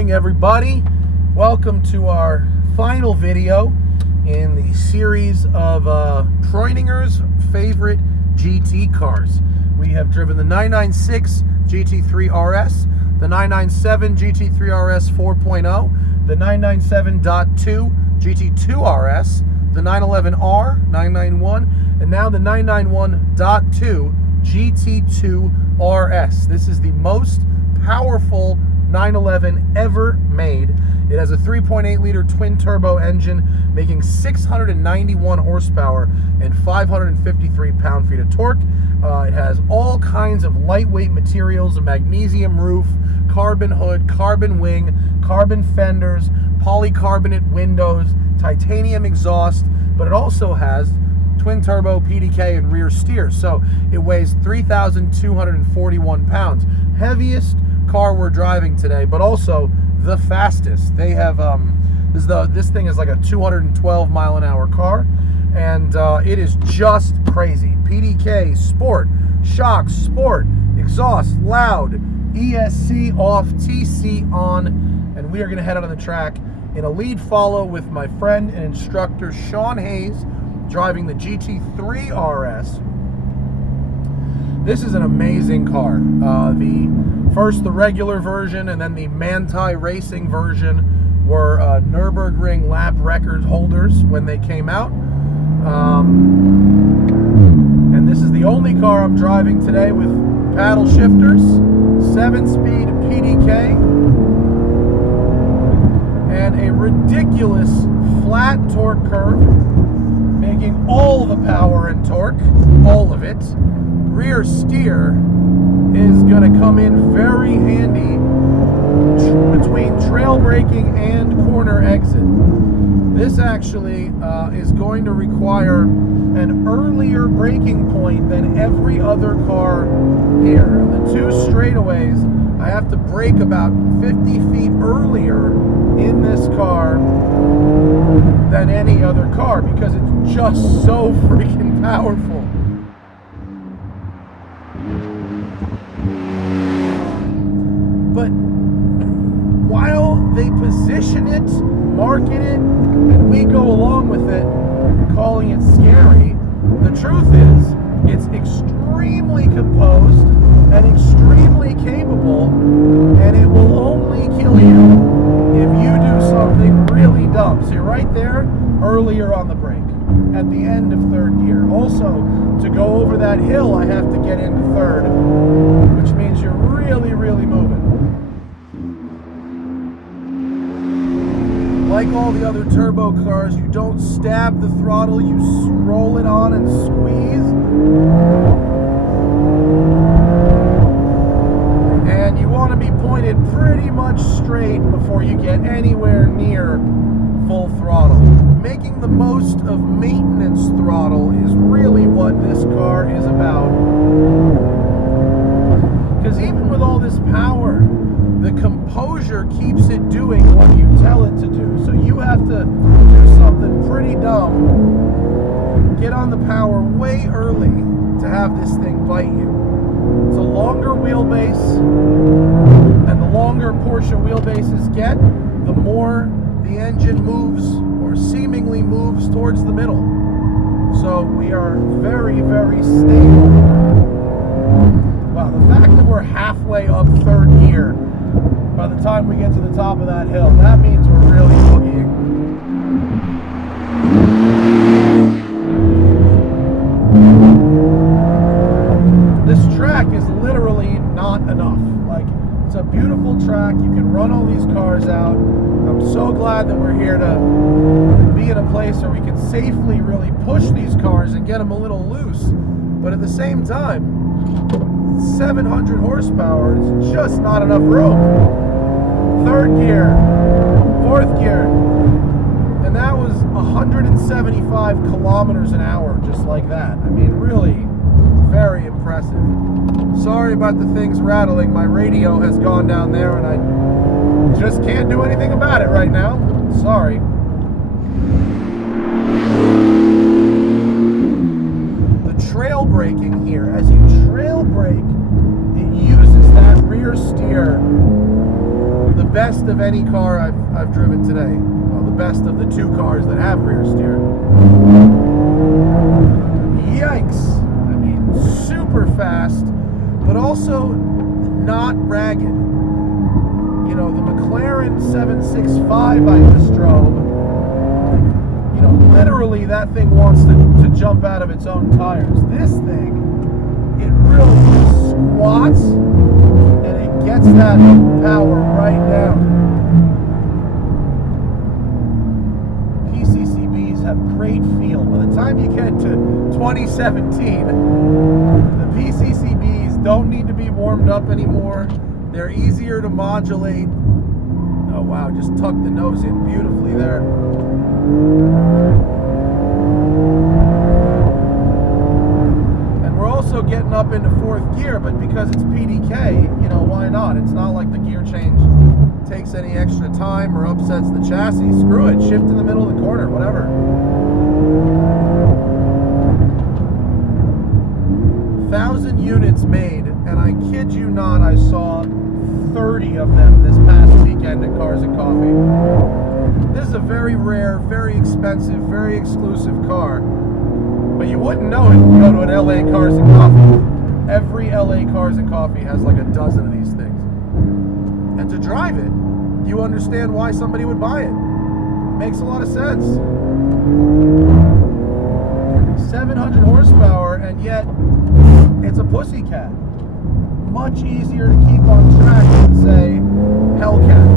morning, everybody. Welcome to our final video in the series of Preuninger's favorite GT cars. We have driven the 996 GT3 RS, the 997 GT3 RS 4.0, the 997.2 GT2 RS, the 911R, 991, and now the 991.2 GT2 RS. This is the most powerful 911 ever made. It has a 3.8 liter twin turbo engine making 691 horsepower and 553 pound-feet of torque. It has all kinds of lightweight materials, a magnesium roof, carbon hood, carbon wing, carbon fenders, polycarbonate windows, titanium exhaust, but it also has twin turbo PDK and rear steer. So it weighs 3,241 pounds. Heaviest car we're driving today, but also the fastest. They have this thing is like a 212 mile an hour car, and it is just crazy. PDK, sport, shocks, sport, exhaust, loud, ESC off, TC on, and we are going to head out on the track in a lead follow with my friend and instructor Sean Hayes, driving the GT3 RS. This is an amazing car. The regular version and then the Manti Racing version were Nürburgring lap record holders when they came out. And this is the only car I'm driving today with paddle shifters, 7-speed PDK, and a ridiculous flat torque curve, making all the power and torque, all of it. Rear steer is going to come in very handy between trail braking and corner exit. This actually is going to require an earlier braking point than every other car here. The two straightaways, I have to brake about 50 feet earlier in this car than any other car because it's just so freaking powerful. But while they position it, market it, and we go along with it, calling it scary, the truth is it's extremely composed and extremely capable, and it will only kill you if you do something really dumb. So you're right there, earlier on the brake, at the end of third gear. Also, to go over that hill, I have to get into third, which means you're really, really moving. Like all the other turbo cars, you don't stab the throttle, you roll it on and squeeze. And you want to be pointed pretty much straight before you get anywhere near full throttle. Making the most of maintenance throttle is really what this car is about. Because even with all this power, the composure keeps it doing what you tell it to do. So you have to do something pretty dumb, get on the power way early to have this thing bite you. It's a longer wheelbase, and the longer Porsche wheelbases get, the more the engine moves or seemingly moves towards the middle. So we are very, very stable. Wow, the fact that we're halfway up third gear, by the time we get to the top of that hill, that means we're really boogieing. This track is literally not enough. Like, it's a beautiful track. You can run all these cars out. I'm so glad that we're here to be in a place where we can safely really push these cars and get them a little loose. But at the same time, 700 horsepower is just not enough room. Third gear, fourth gear, and that was 175 kilometers an hour, just like that. I mean, really very impressive. Sorry about the things rattling. My radio has gone down there and I just can't do anything about it right now. Sorry. The trail braking here, as you trail brake, it uses that rear steer. The best of any car I've driven today. Well, the best of the two cars that have rear steer. Yikes. I mean, super fast, but also not ragged. You know, the McLaren 765 I just drove, you know, literally that thing wants to jump out of its own tires. This thing, it really squats and it gets that power right down. PCCBs have great feel. By the time you get to 2017, the PCCBs don't need to be warmed up anymore. They're easier to modulate. Oh wow, just tucked the nose in beautifully there. And we're also getting up into fourth gear, but because it's PDK, you know, why not? It's not like the gear change takes any extra time or upsets the chassis. Screw it, shift in the middle of the corner, whatever. 1,000 units made, and I kid you not, I saw 30 of them this past weekend at Cars and Coffee. This is a very rare, very expensive, very exclusive car, but you wouldn't know it if you go to an LA Cars and Coffee. Every LA Cars and Coffee has like a dozen of these things. And to drive it, you understand why somebody would buy it. Makes a lot of sense. 700 horsepower, and yet it's a pussycat. Much easier to keep on track than, say, Hellcat.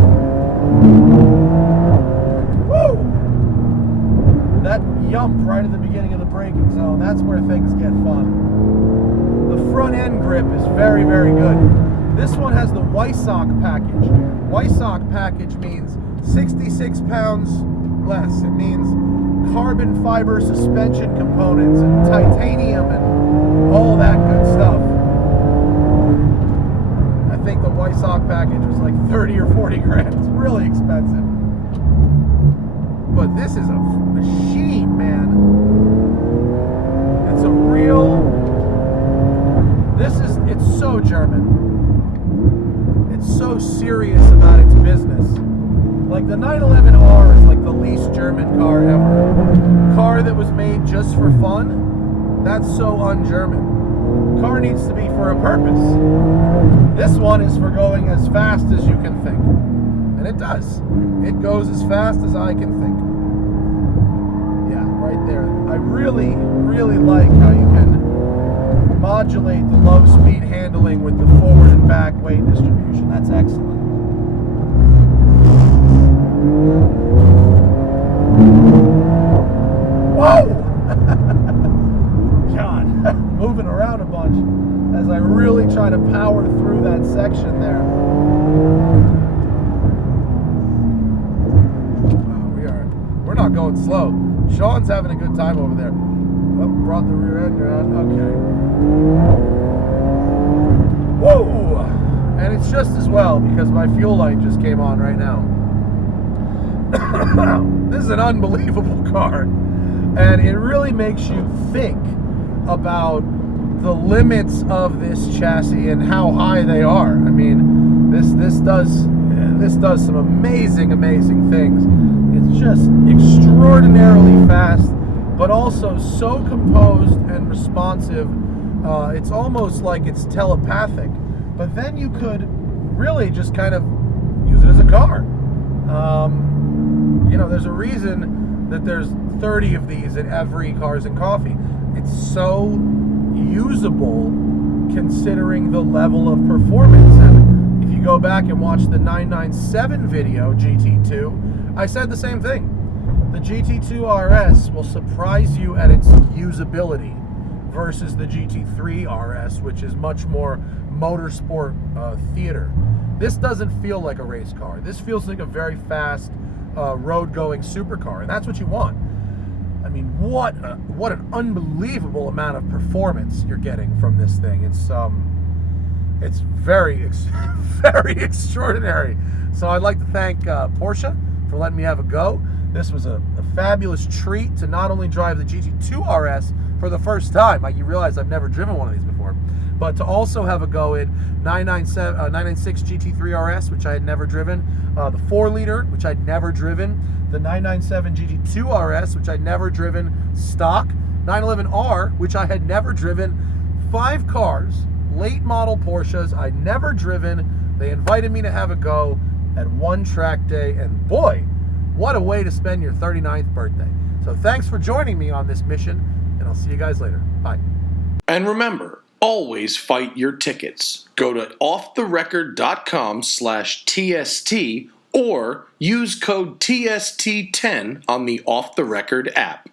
Woo! That yump right at the beginning of the braking zone, that's where things get fun. The front end grip is very, very good. This one has the Weissach package. Weissach package means 66 pounds less. It means carbon fiber suspension components and titanium and all that good stuff. I think the Weissach package was like 30 or 40 grand. It's really expensive. But this is a machine, man. It's a real... It's so German. It's so serious about its business. Like the 911R is like the least German car ever. Car that was made just for fun, that's so un-German. Car needs to be for a purpose. This one is for going as fast as you can think. And it does. It goes as fast as I can think. Yeah, right there. I really, really like how you can modulate the low speed handling with the forward and back weight distribution. That's excellent. Whoa! God, moving around a bunch as I really try to power through that section there. We're not going slow. Sean's having a good time over there. Oh, brought the rear end around. Okay. Whoa! And it's just as well because my fuel light just came on right now. This is an unbelievable car. And it really makes you think about the limits of this chassis and how high they are. I mean, this does some amazing things. It's just extraordinarily fast, but also so composed and responsive. It's almost like it's telepathic. But then you could really just kind of use it as a car. You know, there's a reason that there's 30 of these at every Cars and Coffee. It's so usable considering the level of performance. And if you go back and watch the 997 video, GT2, I said the same thing. The GT2 RS will surprise you at its usability versus the GT3 RS, which is much more motorsport theater. This doesn't feel like a race car. This feels like a very fast road-going supercar, and that's what you want. I mean, what an unbelievable amount of performance you're getting from this thing. It's very extraordinary. So I'd like to thank Porsche for letting me have a go. This was a fabulous treat to not only drive the GT2 RS, for the first time. Like, you realize I've never driven one of these before. But to also have a go in 996 GT3 RS, which I had never driven, the 4-liter, which I'd never driven, the 997 GT2 RS, which I'd never driven stock, 911R, which I had never driven. 5 cars, late model Porsches I'd never driven. They invited me to have a go at one track day, and boy, what a way to spend your 39th birthday. So thanks for joining me on this mission, and I'll see you guys later. Bye. And remember, always fight your tickets. Go to offtherecord.com/TST or use code TST10 on the Off the Record app.